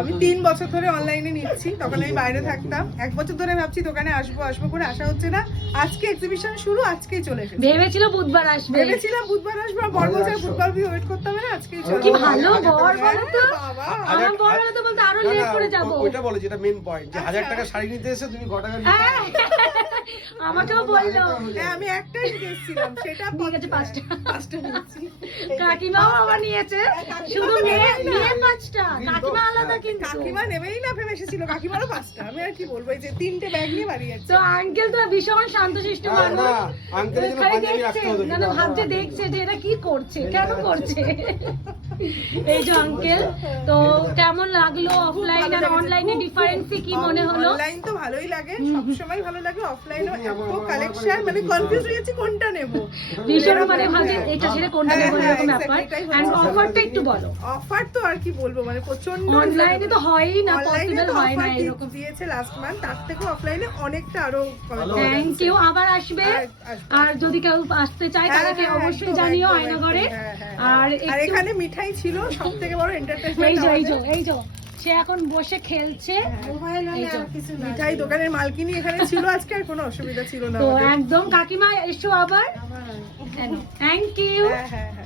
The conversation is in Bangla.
আমি 3 বছর ধরে অনলাইনে নিচ্ছি, তখন আমি বাইরে থাকতাম। 1 বছর ধরে ভাবছি দোকানে আসবো করে আসা হচ্ছে না। আজকে এক্সিবিশন শুরু, আজকেই চলে এসেছি। ভেবেছিল বুধবার আসবে, ভেবেছিলাম বুধবার আসবো, আর বর বলছে বুধবার অবধি ওয়েট করতে হবে না, আজকেই চলে। কি ভালো বর বলো তো। বাবা, আমার বর হলে তো বলতে আরো লেট করে যাবো। ওইটা বলে যেটা মেন পয়েন্ট, যে 1000 টাকা শাড়ি নিতে এসে তুমি কত টাকা নিতে? আমাকেও বললো। হ্যাঁ, আমি একটাই নিতে এসেছিলাম, সেটা ঠিক আছে, 5টা। 5টা নিয়েছি। কাকিমাও আমার নিয়েছে, শুধু মেয়ে 5টা, কাকিমা আলাদা কিন্তু। কাকিমা নেবেই না ভেবে এসেছিল, কাকিমারও 5টা। আমি আর কি বলবো, এই যে 3টে ব্যাগ নিয়ে বাড়ি যাচ্ছি। তো আঙ্কেল তো ভীষণ শান্তশিষ্ট মানুষ। না, আঙ্কেলের জন্য খালি পাঞ্জাবি দেখছে, রাখতে হতো। না ভাবছে, দেখছে যে এটা কি করছে, কেন করছে। এই যে আঙ্কেল, তো কেমন লাগলো অফলাইন আর অনলাইনে ডিফারেন্স কি মনে হলো? অনলাইন তো ভালোই লাগে, সবসময় ভালো লাগে। অফলাইনে এত কালেকশন, মানে কনফিউজ হয়ে যাচ্ছি কোনটা নেব। ভীষণ মানে ভাবছি এটা ছেড়ে কোনটা নেবো এরকম ব্যাপার। এন্ড অফারটা একটু বলো। অফার তো আর কি বলবো, মানে প্রচন্ড। অনলাইনে তো হয়ই না, অনলাইনে পসিবল তো হয় না অফার এরকম। দিয়েছে লাস্ট মান্থ, তার থেকে অফলাইনে অনেকটা আরো থ্যাংক ইউ। আবার আসবে, আর যদি কেউ আসতে চায় তাদেরকে অবশ্যই জানিও আয়নাগরে। আর আর এখানে মিঠাই ছিল, সবথেকে বড় এন্টারটেইনমেন্ট। এই যে সে এখন বসে খেলছে মোবাইল, মানে আর কিছু না। মিঠাই দোকানের মালকিনি এখানে ছিল আজকে, আর কোনো অসুবিধা ছিল না। তো একদম কাকিমা এসো আবার। Thank you. হ্যাঁ হ্যাঁ হ্যাঁ।